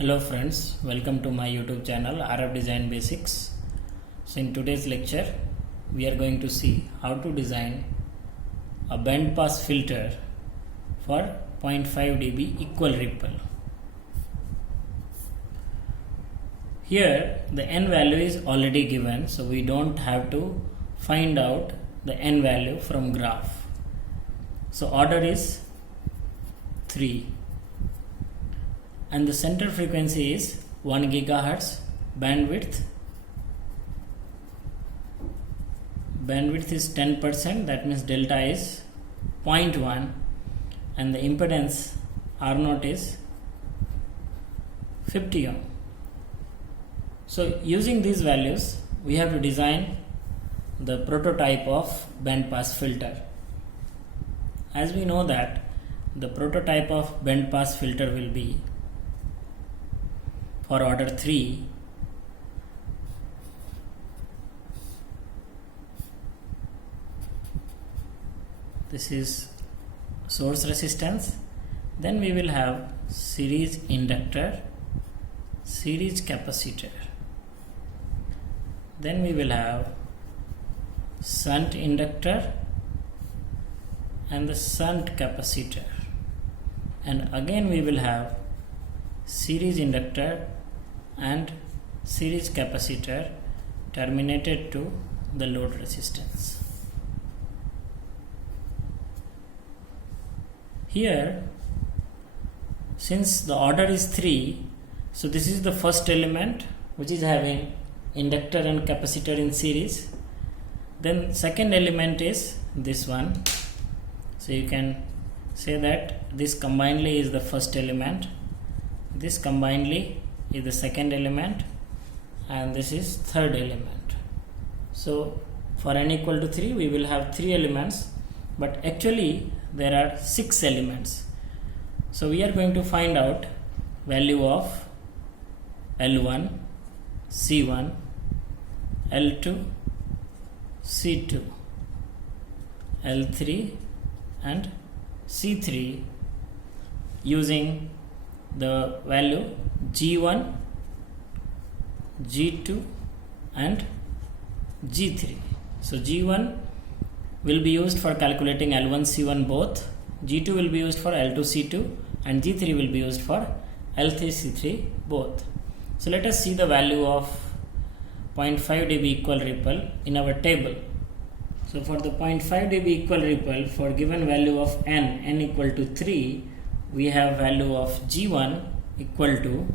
Hello friends, welcome to my YouTube channel RF Design Basics. So in today's lecture, we are going to see how to design a band pass filter for 0.5 dB equal ripple. Here the n value is already given, so we don't have to find out the n value from graph. So order is 3. And the center frequency is 1 gigahertz. Bandwidth is 10%, that means delta is 0.1, and the impedance R0 is 50 ohm. So using these values, we have to design the prototype of band pass filter. As we know that the prototype of band pass filter will be for order 3, this is source resistance, then we will have series inductor, series capacitor, then we will have shunt inductor and the shunt capacitor, and again we will have series inductor and series capacitor terminated to the load resistance. Here, since the order is 3, so this is the first element which is having inductor and capacitor in series. Then second element is this one. So you can say that this combinedly is the first element, this combinedly is the second element, and this is third element. So for n equal to 3 we will have 3 elements, but actually there are 6 elements. So we are going to find out value of L1, C1, L2, C2, L3 and C3 using the value G1, G2 and G3. So G1 will be used for calculating L1, C1 both, G2 will be used for L2, C2 and G3 will be used for L3, C3 both. So let us see the value of 0.5 dB equal ripple in our table. So for the 0.5 dB equal ripple, for given value of n equal to 3, we have value of G1 equal to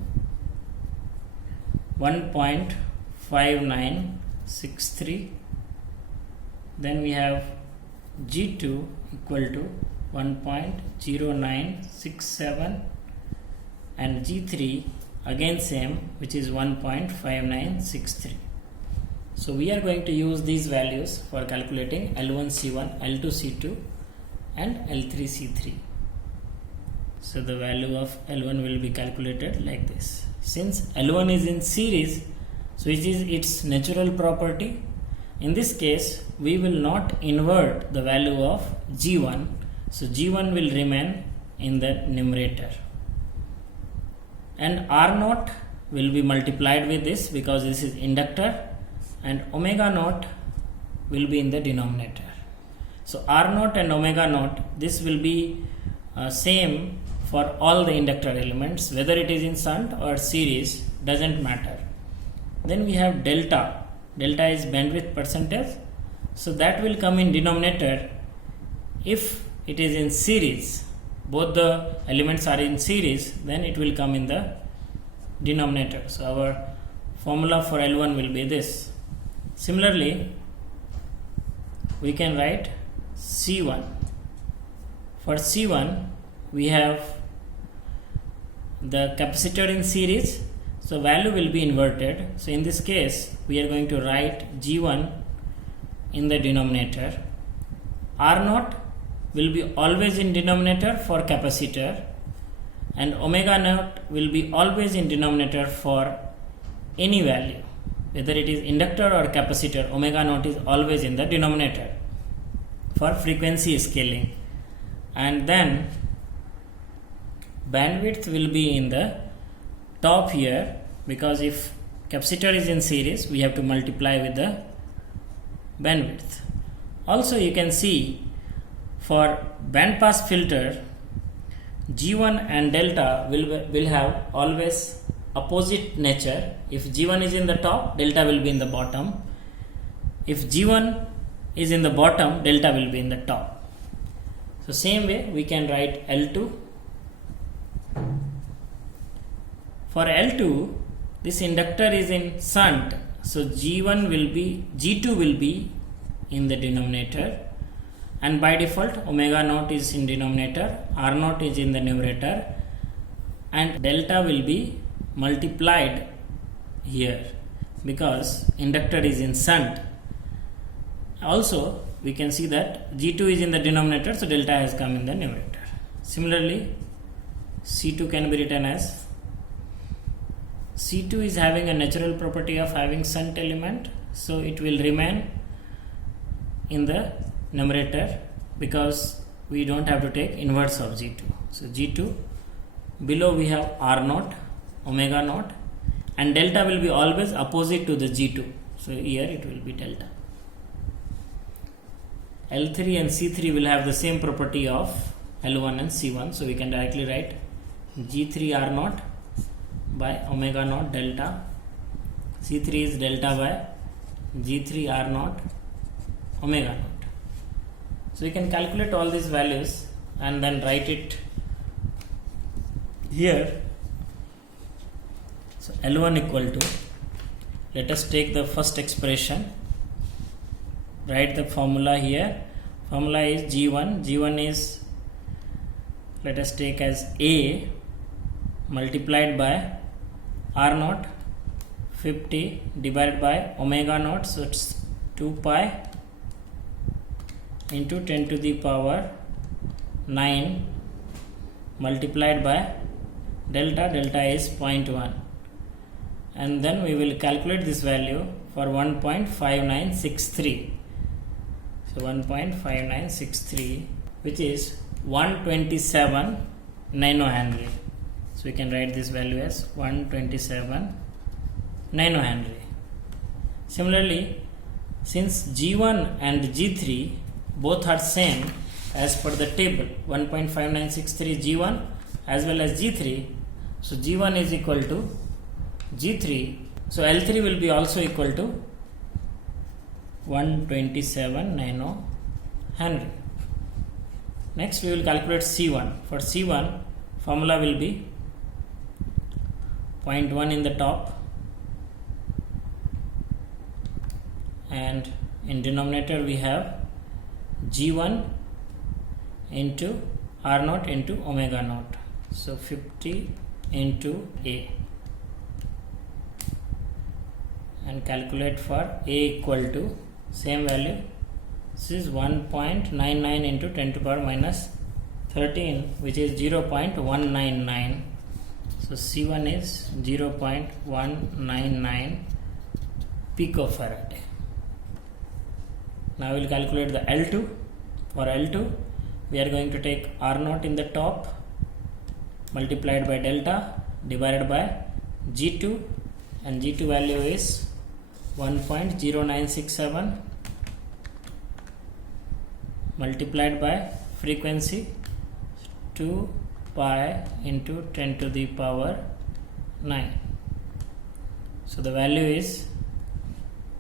1.5963, then we have G2 equal to 1.0967 and G3 again same, which is 1.5963. So we are going to use these values for calculating L1 C1, L2 C2 and L3 C3. So the value of L1 will be calculated like this. Since L1 is in series, so it is its natural property. In this case, we will not invert the value of G1. So G1 will remain in the numerator. And R0 will be multiplied with this because this is inductor, and omega naught will be in the denominator. So R0 and omega naught, this will be same for all the inductor elements, whether it is in shunt or series, doesn't matter. Then we have delta. Delta is bandwidth percentage, so that will come in denominator if it is in series. Both the elements are in series, then it will come in the denominator. So our formula for L1 will be this. Similarly, we can write C1. For C1, we have the capacitor in series, so value will be inverted. So in this case, we are going to write G1 in the denominator. R0 will be always in denominator for capacitor, and omega naught will be always in denominator for any value, whether it is inductor or capacitor. Omega naught is always in the denominator for frequency scaling, and then bandwidth will be in the top here, because if capacitor is in series, we have to multiply with the bandwidth. Also you can see for band pass filter, G1 and delta will have always opposite nature. If G1 is in the top, delta will be in the bottom. If G1 is in the bottom, delta will be in the top. So same way we can write L2. For L2, this inductor is in shunt, so G2 will be in the denominator, and by default omega naught is in denominator, R naught is in the numerator, and delta will be multiplied here because inductor is in shunt. Also we can see that G2 is in the denominator, so delta has come in the numerator. Similarly, C2 can be written as, C2 is having a natural property of having shunt element, so it will remain in the numerator because we don't have to take inverse of G2. So G2, below we have R naught, omega naught, and delta will be always opposite to the G2, so here it will be delta. L3 and C3 will have the same property of L1 and C1, so we can directly write G3 R naught by omega naught delta. C3 is delta by G3 R naught omega naught. So you can calculate all these values and then write it here. So L1 equal to, let us take the first expression, write the formula here. Formula is G1 is, let us take as A multiplied by R naught 50 divided by omega naught, so it's 2 pi into 10 to the power 9 multiplied by delta is 0.1, and then we will calculate this value for 1.5963. So 1.5963, which is 127 nanohenry. So we can write this value as 127 nanohenry. Similarly, since G1 and G3 both are same as per the table, 1.5963 G1 as well as G3, so G1 is equal to G3, so L3 will be also equal to 127 nanohenry. Next we will calculate C1. For C1, formula will be 0.1 in the top, and in denominator we have G1 into R naught into omega naught, so 50 into A, and calculate for A equal to same value. This is 1.99 into 10 to the power minus 13, which is 0.199. So C1 is 0.199 picofarad. Now we will calculate the L2. For L2, we are going to take R naught in the top multiplied by delta divided by G2, and G2 value is 1.0967 multiplied by frequency 2 pi into 10 to the power 9. So the value is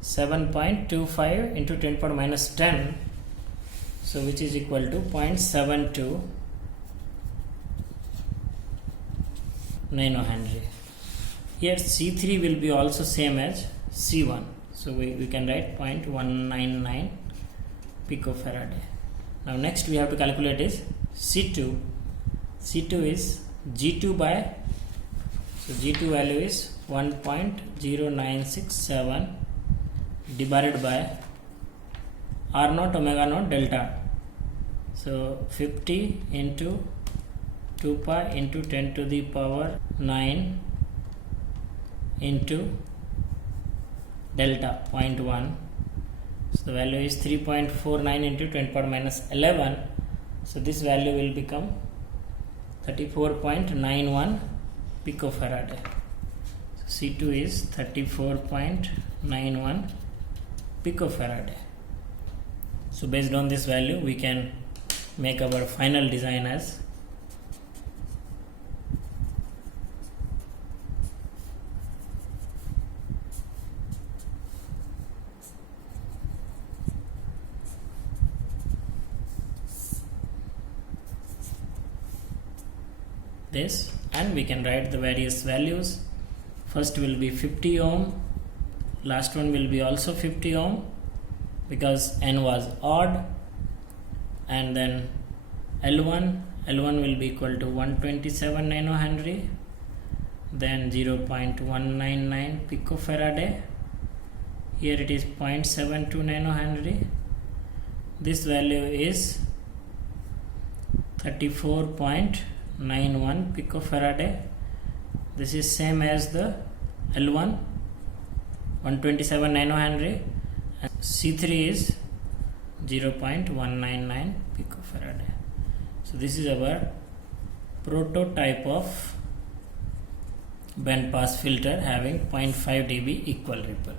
7.25 into 10 to the power minus 10, so which is equal to 0.72 nanohenry. Here C3 will be also same as C1, so we can write 0.199 picofarad. Now next we have to calculate is C2. C2 is G2 by, so G2 value is 1.0967 divided by R naught omega naught delta, so 50 into 2 pi into 10 to the power 9 into delta 0.1, so the value is 3.49 into 10 to the power minus 11, so this value will become 34.91 picofarad. C2 is 34.91 picofarad. So based on this value we can make our final design as this, and we can write the various values. First will be 50 ohm, last one will be also 50 ohm because n was odd, and then L1 will be equal to 127 nanohenry, then 0.199 picofarad. Here it is 0.72 nanohenry. This value is 34.91 picofarad. This is same as the L1, 127 nanohenry, and C3 is 0.199 picofarad. So this is our prototype of band pass filter having 0.5 dB equal ripple.